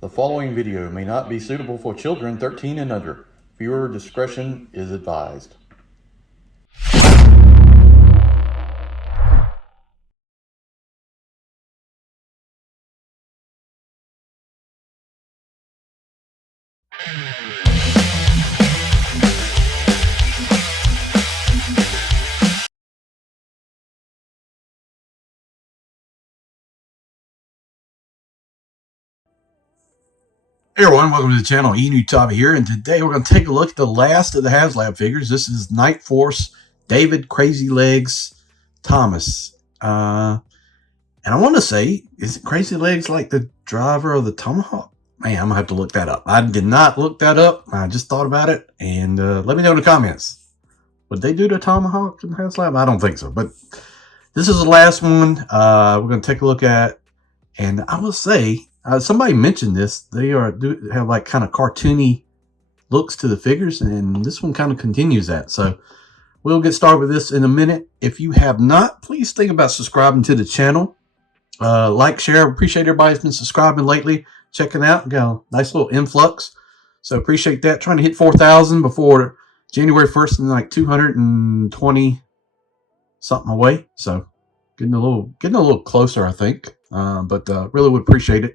The following video may not be suitable for children 13 and under. Viewer discretion is advised. Hey everyone, welcome to the channel. Enewtabie here, and today we're going to take a look at the last of the HASLAB figures. This is Nightforce, David Crazylegs, Thomas. And I want to say, is it Crazylegs like the driver of the Tomahawk? Man, I'm going to have to look that up. I did not look that up. I just thought about it, and let me know in the comments. Would they do the Tomahawk in HASLAB? I don't think so, but this is the last one we're going to take a look at, and I will say, somebody mentioned this. They have like kind of cartoony looks to the figures, and this one kind of continues that. So we'll get started with this in a minute. If you have not, please think about subscribing to the channel. Like, share. Appreciate everybody's been subscribing lately, checking out. Got a nice little influx, so appreciate that. Trying to hit 4,000 before January 1st, and like 220 something away. So getting a little closer, I think. But really would appreciate it.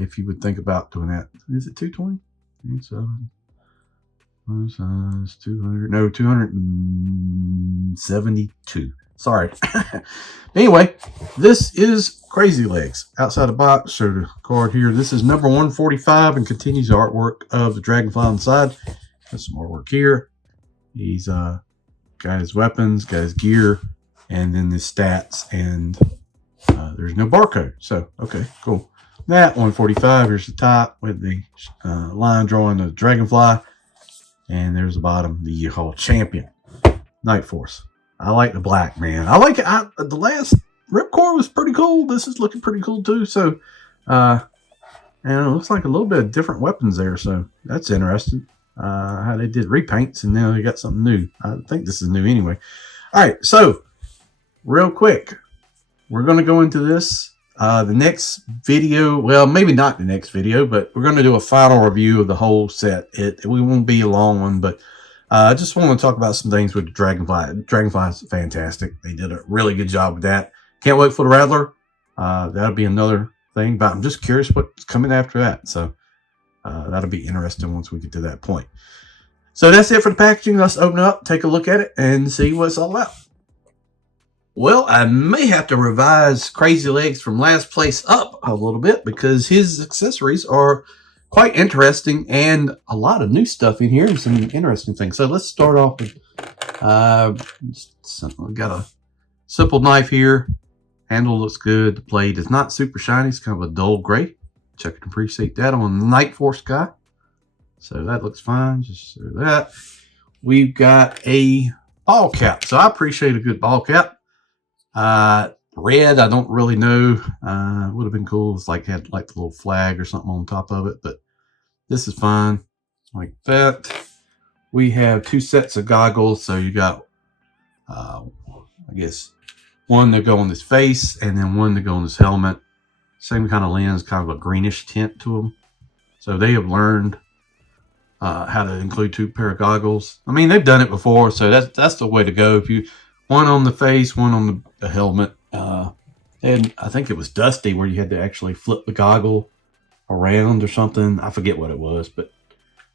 If you would think about doing that. Is it 220? 200? No, 272. Sorry. Anyway, this is Crazylegs. Outside the box, show the card here. This is number 145 and continues the artwork of the dragonfly on the side. Got some artwork here. He's got his weapons, got his gear, and then his stats, and there's no barcode. So, okay, cool. That 145, here's the top with the line drawing the dragonfly, and there's the bottom, the Hall champion, Nightforce. I like the black, man. I like it. The last ripcord was pretty cool. This is looking pretty cool too. So, and it looks like a little bit of different weapons there. So that's interesting. How they did repaints, and now they got something new. I think this is new anyway. All right, so real quick, we're going to go into this. The next video, well, maybe not the next video, but we're going to do a final review of the whole set. We won't be a long one, but I just want to talk about some things with the Dragonfly. Dragonfly is fantastic. They did a really good job with that. Can't wait for the Rattler. That'll be another thing, but I'm just curious what's coming after that. So that'll be interesting once we get to that point. So that's it for the packaging. Let's open it up, take a look at it, and see what it's all about. Well, I may have to revise Crazylegs from last place up a little bit because his accessories are quite interesting and a lot of new stuff in here and some interesting things. So let's start off with I've got a simple knife here. Handle looks good. The blade is not super shiny. It's kind of a dull gray. Check and appreciate that on the Nightforce guy. So that looks fine. Just so that. We've got a ball cap. So I appreciate a good ball cap. Red, I don't really know. Would have been cool if like had like the little flag or something on top of it, but this is fine like that. We have two sets of goggles, so you got I guess one to go on his face and then one to go on his helmet. Same kind of lens, kind of a greenish tint to them. So they have learned how to include two pair of goggles. I mean, they've done it before, so that's the way to go. If you one on the face, one on the helmet. And I think it was Dusty where you had to actually flip the goggle around or something. I forget what it was, but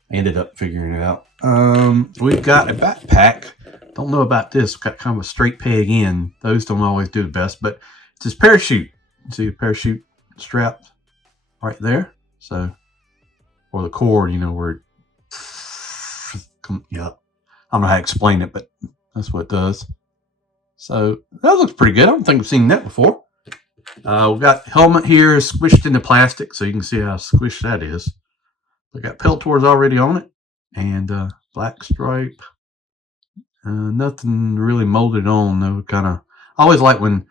I ended up figuring it out. We've got a backpack. Don't know about this. Got kind of a straight peg in. Those don't always do the best, but it's his parachute. See the parachute strap right there. So, or the cord, you know, where it, yeah, I don't know how to explain it, but that's what it does. So that looks pretty good. I don't think I've seen that before. We've got helmet here squished into plastic, so you can see how squished that is. We got Peltors already on it, and black stripe. Nothing really molded on. Though, kind of. I always like when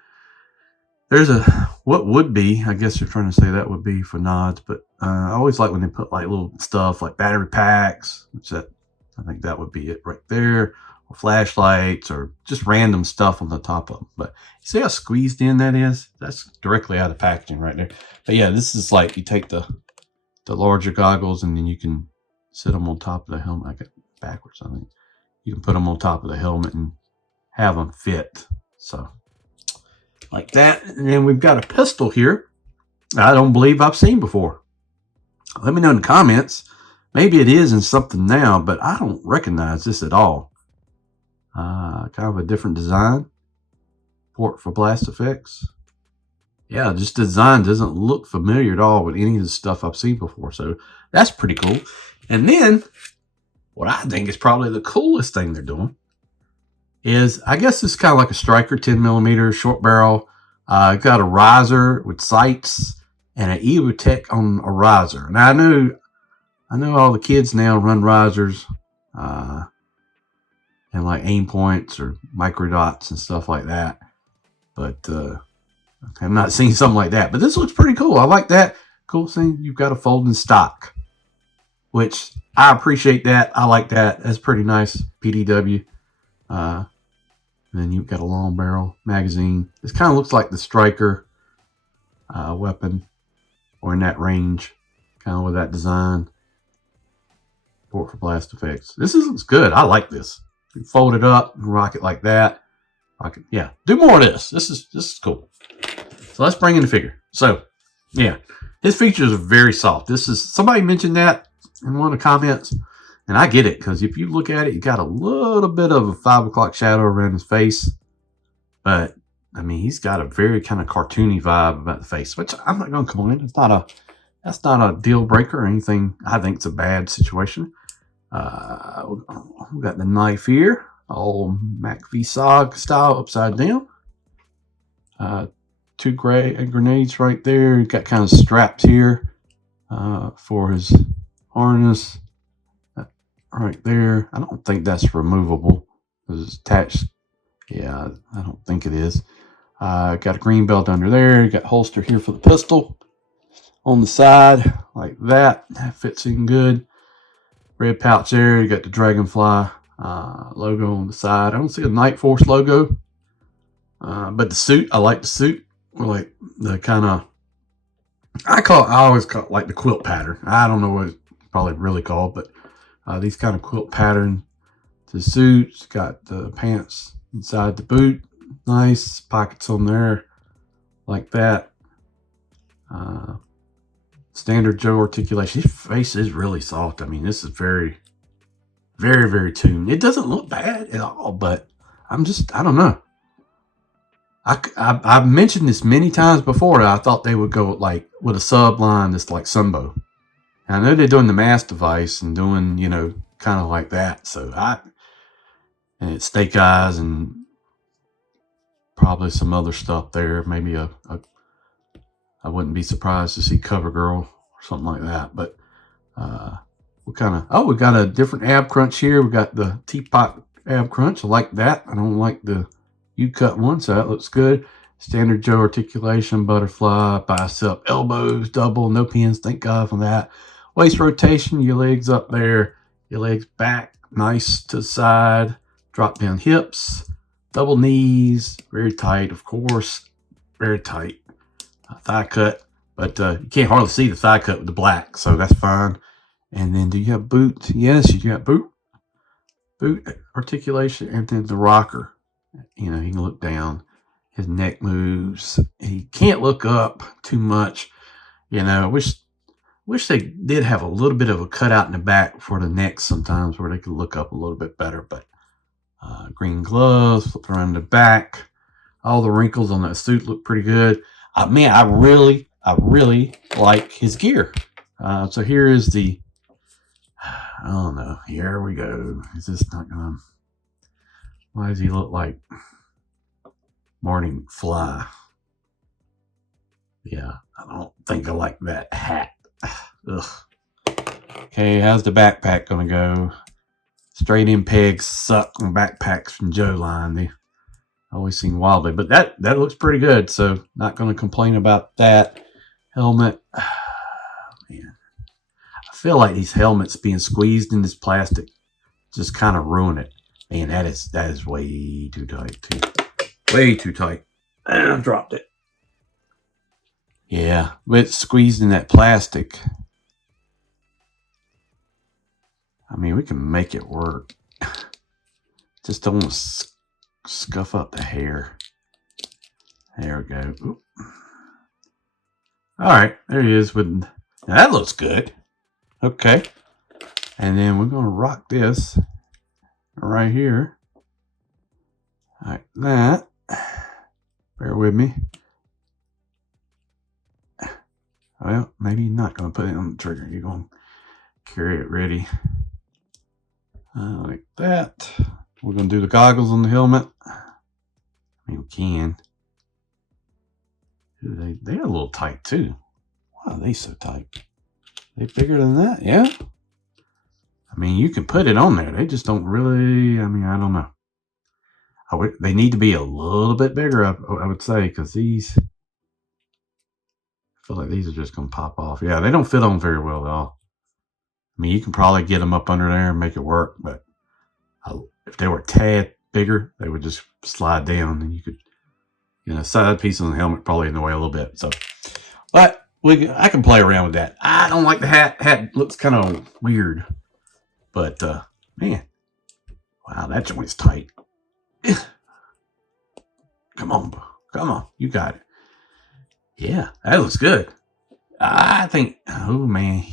there's a what would be. I guess you're trying to say that would be for nods, but I always like when they put like little stuff like battery packs. Which I think that would be it right there. Flashlights or just random stuff on the top of them. But you see how squeezed in that is? That's directly out of the packaging right there. But yeah, this is like you take the the larger goggles, and then you can set them on top of the helmet. I got it backwards, I think. You can put them on top of the helmet and have them fit. So, like that. And then we've got a pistol here I don't believe I've seen before. Let me know in the comments. Maybe it is in something now, but I don't recognize this at all. Kind of a different design. Port for blast effects. Yeah, just design doesn't look familiar at all with any of the stuff I've seen before. So that's pretty cool. And then what I think is probably the coolest thing they're doing is, I guess it's kind of like a striker, 10mm short barrel. Got a riser with sights and an Enewtabie on a riser. Now I know all the kids now run risers and like aim points or micro dots and stuff like that. But I've not seen something like that. But this looks pretty cool. I like that. Cool thing, you've got a folding stock, which I appreciate that. I like that. That's pretty nice. PDW. And then you've got a long barrel magazine. This kind of looks like the striker weapon, or in that range, kind of with that design. Port for blast effects. This looks good. I like this. You fold it up and rock it like that. Yeah, do more of this. This is cool. So let's bring in the figure. So yeah, his features are very soft. Somebody mentioned that in one of the comments, and I get it, because if you look at it, you got a little bit of a 5 o'clock shadow around his face, but I mean, he's got a very kind of cartoony vibe about the face, which I'm not going to complain. That's not a deal breaker or anything. I think it's a bad situation. We got the knife here, all MacVsog style, upside down. 2 grenades right there. You've got kind of straps here for his harness. Right there. I don't think that's removable. It's attached. Yeah, I don't think it is. Got a green belt under there. You got holster here for the pistol on the side, like that. That fits in good. Red pouch there. You got the Dragonfly logo on the side. I don't see a Night Force logo, but the suit, I like the suit. Like the kind of, I always call it like the quilt pattern. I don't know what it's probably really called, but these kind of quilt pattern. The suits, got the pants inside the boot. Nice pockets on there, like that. Standard Joe articulation. His face is really soft. I mean, this is very, very, very tuned. It doesn't look bad at all, but I don't know. I've mentioned this many times before. That I thought they would go like with a sub line that's like Sunbow. And I know they're doing the mass device and doing, kind of like that. So and it's Snake Eyes and probably some other stuff there. Maybe I wouldn't be surprised to see CoverGirl or something like that. But we got a different ab crunch here. We got the teapot ab crunch. I like that. I don't like the U-cut one, so that looks good. Standard Joe articulation, butterfly, bicep, elbows, double, no pins. Thank God for that. Waist rotation, your legs up there, your legs back, nice to the side. Drop down hips, double knees, very tight, of course, very tight. Thigh cut, but you can't hardly see the thigh cut with the black, so that's fine. And then do you have boot? Yes, you got boot articulation, and then the rocker. He can look down. His neck moves. He can't look up too much. I wish they did have a little bit of a cutout in the back for the neck sometimes, where they could look up a little bit better. But green gloves, flip around the back. All the wrinkles on that suit look pretty good. I really like his gear. So here is the, I don't know. Here we go. Is this not gonna? Why does he look like Marty McFly? Yeah, I don't think I like that hat. Ugh. Okay, how's the backpack gonna go? Straight in pegs suck on backpacks from Joe line. They always seem wobbly, but that looks pretty good. So not gonna complain about that. Helmet. Man, I feel like these helmets being squeezed in this plastic just kind of ruin it. Man, that is way too tight. Way too tight. And I dropped it. Yeah, but it's squeezed in that plastic. I mean, we can make it work. Just don't want to scuff up the hair. There we go. Oop. All right, there he is. Now that looks good. Okay. And then we're going to rock this right here. Like that. Bear with me. Well, maybe you're not going to put it on the trigger. You're going to carry it ready. Like that. We're going to do the goggles on the helmet. I mean, we can. They're a little tight too. Why are they so tight? They bigger than that? Yeah. I mean, you can put it on there. They just don't really, I mean, I don't know. They need to be a little bit bigger, I would say, because these, I feel like these are just going to pop off. Yeah, they don't fit on very well at all. I mean, you can probably get them up under there and make it work, but if they were a tad bigger, they would just slide down, and you could, you know, side piece on the helmet probably in the way a little bit. So, but I can play around with that. I don't like the hat. Hat looks kind of weird, but man, wow, that joint's tight. Come on, you got it. Yeah, that looks good. I think, oh man,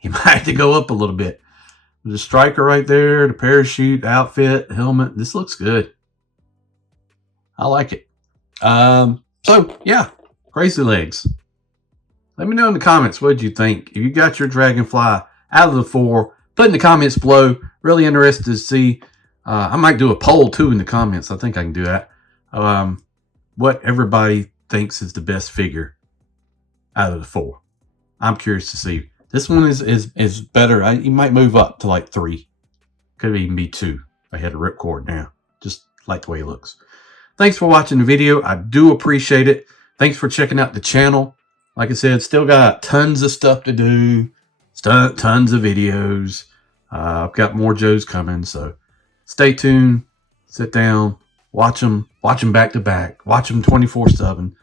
you might have to go up a little bit. The striker right there, the parachute, outfit, helmet. This looks good. I like it. So yeah, Crazy Legs. Let me know in the comments what you think. If you got your Dragonfly out of the 4, put in the comments below. Really interested to see. I might do a poll too in the comments. I think I can do that. What everybody thinks is the best figure out of the 4. I'm curious to see. This one is better. You might move up to like 3. Could even be 2. I had a ripcord now. Just like the way it looks. Thanks for watching the video. I do appreciate it. Thanks for checking out the channel. Like I said, still got tons of stuff to do. Tons of videos. I've got more Joes coming, so stay tuned. Sit down. Watch them back to back. Watch them 24/7.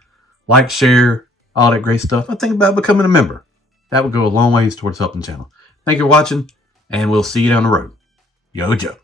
Like, share, all that great stuff. I think about becoming a member. That would go a long ways towards helping the channel. Thank you for watching, and we'll see you down the road. Yo, Joe.